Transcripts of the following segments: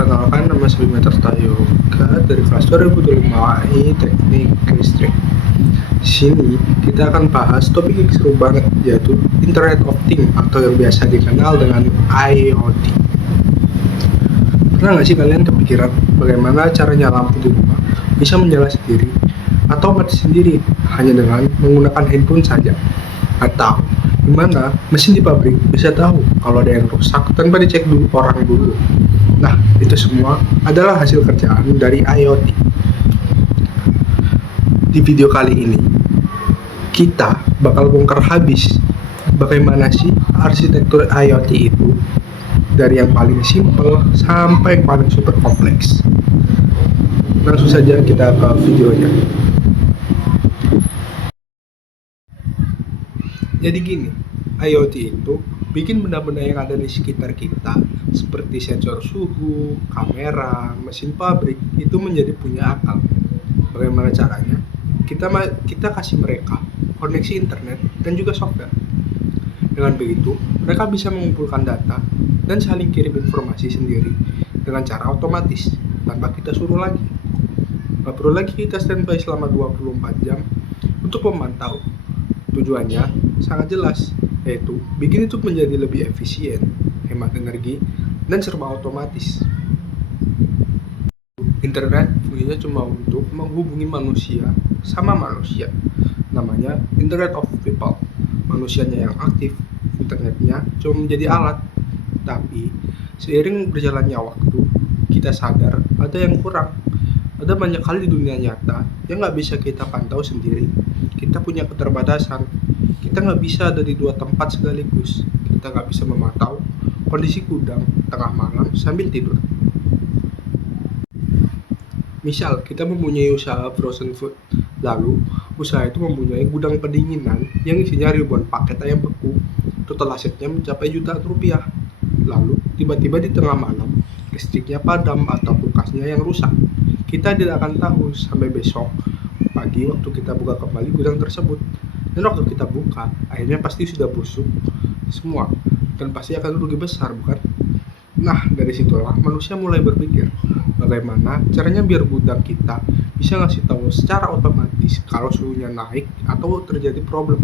Perkenalkan, nama saya Bima Yoga dari kelas 2005 AI Teknik Listrik. Di sini kita akan bahas topik yang seru banget, yaitu Internet of Things atau yang biasa dikenal dengan IoT. Pernah nggak sih kalian kepikiran bagaimana caranya lampu di rumah bisa menyala sendiri atau mati sendiri hanya dengan menggunakan handphone saja? Atau gimana mesin di pabrik bisa tahu kalau ada yang rusak tanpa dicek dulu orang dulu? Nah, itu semua adalah hasil kerjaan dari IoT. Di video kali ini, kita bakal bongkar habis bagaimana sih arsitektur IoT itu, dari yang paling simple sampai yang paling super kompleks. Langsung saja kita ke videonya. Jadi gini, IoT itu bikin benda-benda yang ada di sekitar kita seperti sensor suhu, kamera, mesin pabrik itu menjadi punya akal. Bagaimana caranya? Kita kasih mereka koneksi internet dan juga software. Dengan begitu, mereka bisa mengumpulkan data dan saling kirim informasi sendiri dengan cara otomatis tanpa kita suruh lagi. Nggak perlu lagi kita standby selama 24 jam untuk memantau. Tujuannya sangat jelas, yaitu bikin itu menjadi lebih efisien, hemat energi, dan serba otomatis. Internet fungsinya cuma untuk menghubungi manusia sama manusia. Namanya Internet of People. Manusianya yang aktif, internetnya cuma menjadi alat. Tapi seiring berjalannya waktu, kita sadar ada yang kurang. Ada banyak hal di dunia nyata yang nggak bisa kita pantau sendiri. Kita punya keterbatasan. Kita nggak bisa ada di dua tempat sekaligus. Kita nggak bisa memantau kondisi gudang tengah malam sambil tidur. Misal, kita mempunyai usaha frozen food. Lalu, usaha itu mempunyai gudang pendinginan yang isinya ribuan paket ayam beku. Total asetnya mencapai jutaan rupiah. Lalu, tiba-tiba di tengah malam, listriknya padam atau kulkasnya yang rusak. Kita tidak akan tahu sampai besok pagi waktu kita buka kembali gudang tersebut. Dan waktu kita buka, akhirnya pasti sudah busuk semua. Dan pasti akan rugi besar, bukan? Nah, dari situlah manusia mulai berpikir, bagaimana caranya biar gudang kita bisa ngasih tahu secara otomatis kalau suhunya naik atau terjadi problem.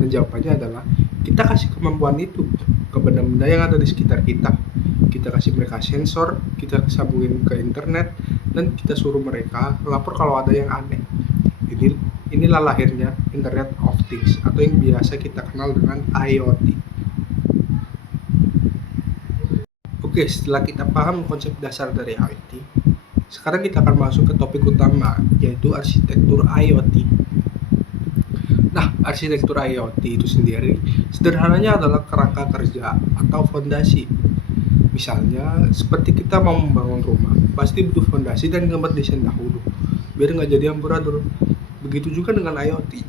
Dan jawabannya adalah, kita kasih kemampuan itu ke benda-benda yang ada di sekitar kita. Kita kasih mereka sensor, kita sambungin ke internet, dan kita suruh mereka lapor kalau ada yang aneh. Inilah lahirnya Internet of Things atau yang biasa kita kenal dengan IoT. Oke, setelah kita paham konsep dasar dari IoT, sekarang kita akan masuk ke topik utama, yaitu arsitektur IoT. Nah, arsitektur IoT itu sendiri sederhananya adalah kerangka kerja atau fondasi. Misalnya, seperti kita mau membangun rumah, pasti butuh fondasi dan gambar desain dahulu, biar nggak jadi amburadul. Begitu juga dengan IoT.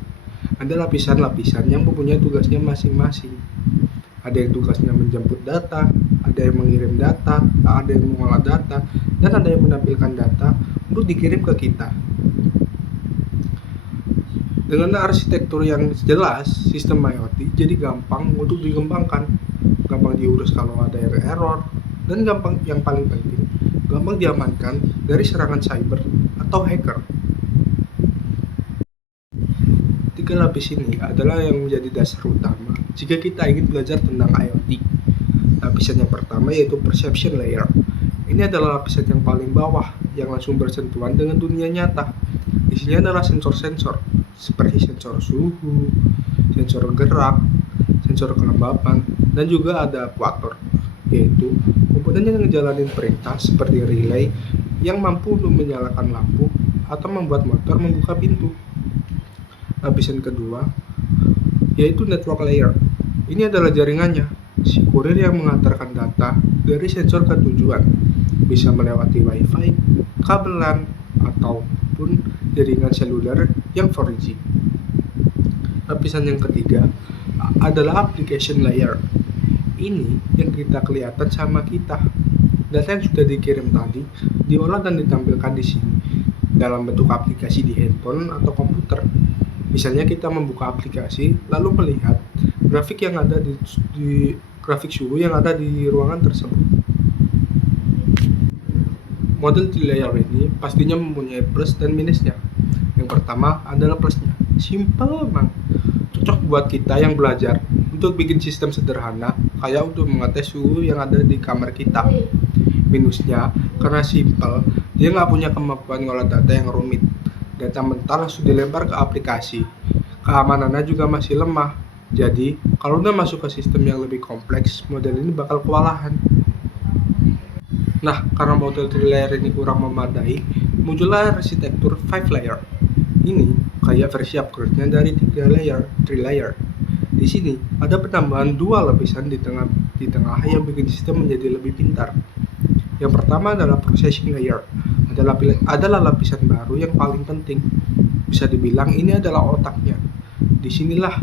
Ada lapisan-lapisan yang mempunyai tugasnya masing-masing. Ada yang tugasnya menjemput data, ada yang mengirim data, ada yang mengolah data, dan ada yang menampilkan data untuk dikirim ke kita. Dengan arsitektur yang jelas, sistem IoT jadi gampang untuk dikembangkan, gampang diurus kalau ada error, dan yang paling penting, gampang diamankan dari serangan cyber atau hacker. Tiga lapis ini adalah yang menjadi dasar utama jika kita ingin belajar tentang IoT. Lapisan yang pertama yaitu perception layer. Ini adalah lapisan yang paling bawah yang langsung bersentuhan dengan dunia nyata. Isinya adalah sensor-sensor seperti sensor suhu, sensor gerak, sensor kelembapan, dan juga ada aktuator, yaitu komponen yang ngejalanin perintah seperti relay yang mampu untuk menyalakan lampu atau membuat motor membuka pintu. Lapisan kedua yaitu network layer. Ini adalah jaringannya, si kurir yang mengantarkan data dari sensor ke tujuan, bisa melewati wifi, kabel LAN, ataupun jaringan seluler yang 4G. Lapisan yang ketiga adalah application layer. Ini yang kita kelihatan sama kita. Data yang sudah dikirim tadi diolah dan ditampilkan di sini dalam bentuk aplikasi di handphone atau komputer. Misalnya kita membuka aplikasi lalu melihat grafik yang ada di grafik suhu yang ada di ruangan tersebut. Model 3 layer ini pastinya mempunyai plus dan minusnya. Yang pertama adalah plusnya, simple banget, cocok buat kita yang belajar untuk bikin sistem sederhana kayak untuk mengetes suhu yang ada di kamar kita. Minusnya, karena simple, dia nggak punya kemampuan ngolah data yang rumit. Data mentah langsung dilempar ke aplikasi. Keamanannya juga masih lemah. Jadi, kalau udah masuk ke sistem yang lebih kompleks, model ini bakal kewalahan. Nah, karena model 3 layer ini kurang memadai, muncullah arsitektur 5 layer. Ini kayak versi upgrade-nya dari 3 layer. Di sini ada penambahan 2 lapisan di tengah yang bikin sistem menjadi lebih pintar. Yang pertama adalah processing layer. Adalah lapisan baru yang paling penting. Bisa dibilang ini adalah otaknya. Disinilah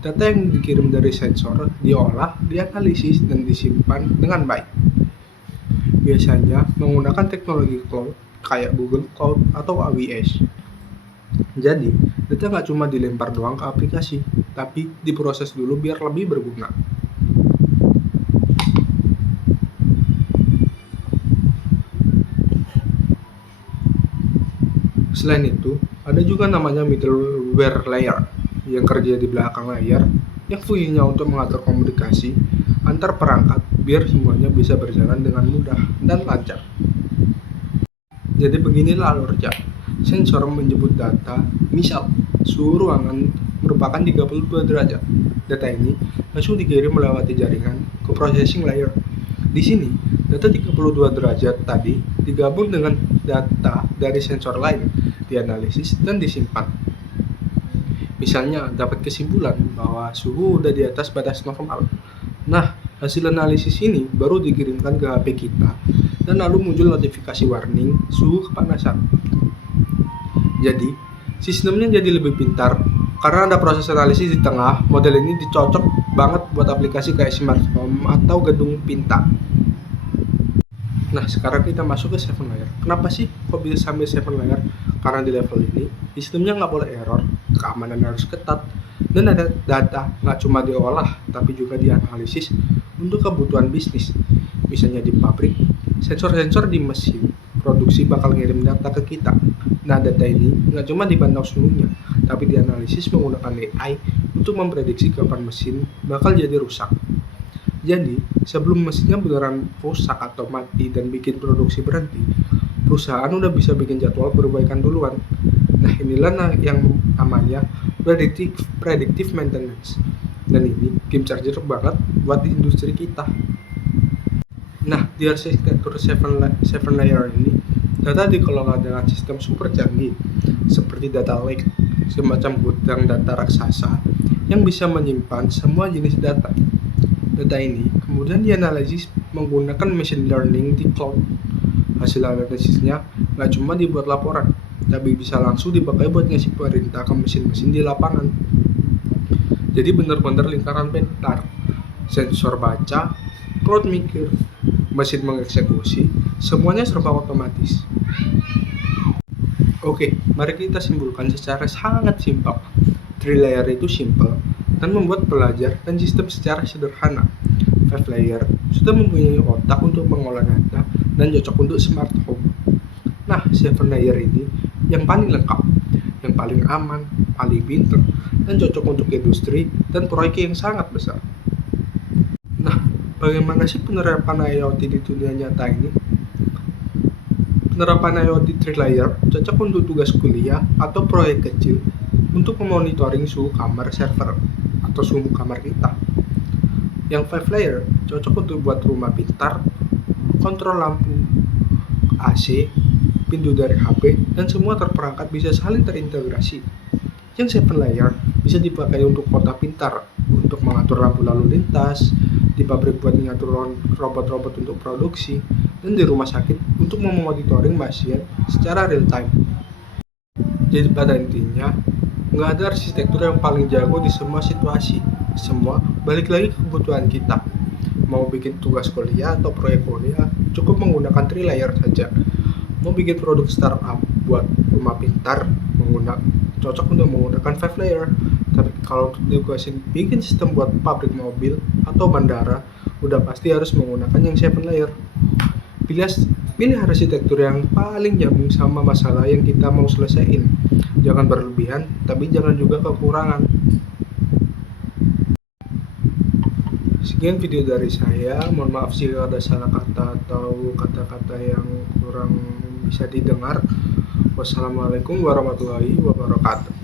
data yang dikirim dari sensor diolah, dianalisis, dan disimpan dengan baik. Biasanya menggunakan teknologi cloud kayak Google Cloud atau AWS. Jadi, data nggak cuma dilempar doang ke aplikasi, tapi diproses dulu biar lebih berguna. Selain itu, ada juga namanya middleware layer yang kerja di belakang layar yang fungsinya untuk mengatur komunikasi antar perangkat biar semuanya bisa berjalan dengan mudah dan lancar. Jadi beginilah alurnya. Sensor menjemput data, misal suhu ruangan merupakan 32 derajat. Data ini langsung dikirim melewati jaringan ke processing layer. Di sini, data 32 derajat tadi digabung dengan data dari sensor lain, dianalisis dan disimpan. Misalnya dapat kesimpulan bahwa suhu udah di atas batas normal. Nah, hasil analisis ini baru dikirimkan ke HP kita dan lalu muncul notifikasi warning suhu kepanasan. Jadi, sistemnya jadi lebih pintar karena ada proses analisis di tengah. Model ini dicocok banget buat aplikasi kayak smart home atau gedung pintar. Nah, sekarang kita masuk ke 7 layer. Kenapa sih kok bisa sampai 7 layer? Karena di level ini, sistemnya nggak boleh error, keamanan harus ketat, dan ada data nggak cuma diolah, tapi juga dianalisis untuk kebutuhan bisnis. Misalnya di pabrik, sensor-sensor di mesin produksi bakal ngirim data ke kita. Nah, data ini nggak cuma dipantau suhunya, tapi dianalisis menggunakan AI untuk memprediksi kapan mesin bakal jadi rusak. Jadi, sebelum mesinnya beneran rusak atau mati dan bikin produksi berhenti, perusahaan udah bisa bikin jadwal perbaikan duluan. Nah, inilah yang namanya predictive maintenance. Dan ini game changer banget buat industri kita. Nah, di arsitektur 7 layer ini, data dikelola dengan sistem super canggih, seperti data lake, semacam gudang data raksasa yang bisa menyimpan semua jenis data. Data ini kemudian dianalisis menggunakan machine learning di cloud. Hasil analisisnya nggak cuma dibuat laporan, tapi bisa langsung dipakai buat ngasih perintah ke mesin-mesin di lapangan. Jadi benar-benar lingkaran pintar. Sensor baca, cloud mikir, mesin mengeksekusi, semuanya serba otomatis. Oke, mari kita simpulkan secara sangat simpel. 3 layer itu simple dan membuat belajar dan sistem secara sederhana. 5 layer sudah mempunyai otak untuk mengolah data dan cocok untuk smart home. Nah, 7 layer ini yang paling lengkap, yang paling aman, paling pintar, dan cocok untuk industri dan proyek yang sangat besar. Nah, bagaimana sih penerapan IoT di dunia nyata ini? Penerapan IoT 3 layer cocok untuk tugas kuliah atau proyek kecil untuk memonitoring suhu kamar server atau suhu kamar kita. Yang 5 layer cocok untuk buat rumah pintar, kontrol lampu, AC, pintu dari HP, dan semua terperangkat bisa saling terintegrasi. Yang 7 layer bisa dipakai untuk kota pintar, untuk mengatur lampu lalu lintas, di pabrik buat mengatur robot-robot untuk produksi, dan di rumah sakit untuk memonitoring pasien secara real time. Jadi pada intinya, nggak ada arsitektur yang paling jago di semua situasi. Semua balik lagi ke kebutuhan kita. Mau bikin tugas kuliah atau proyek kuliah, cukup menggunakan 3 layer saja. Mau bikin produk startup buat rumah pintar, cocok untuk menggunakan 5 layer. Tapi kalau untuk ditugasin bikin sistem buat pabrik mobil atau bandara, udah pasti harus menggunakan yang 7 layer. Pilih Pilih arsitektur yang paling nyambung sama masalah yang kita mau selesaiin. Jangan berlebihan, tapi jangan juga kekurangan. Sekian video dari saya. Mohon maaf jika ada salah kata atau kata-kata yang kurang bisa didengar. Wassalamualaikum warahmatullahi wabarakatuh.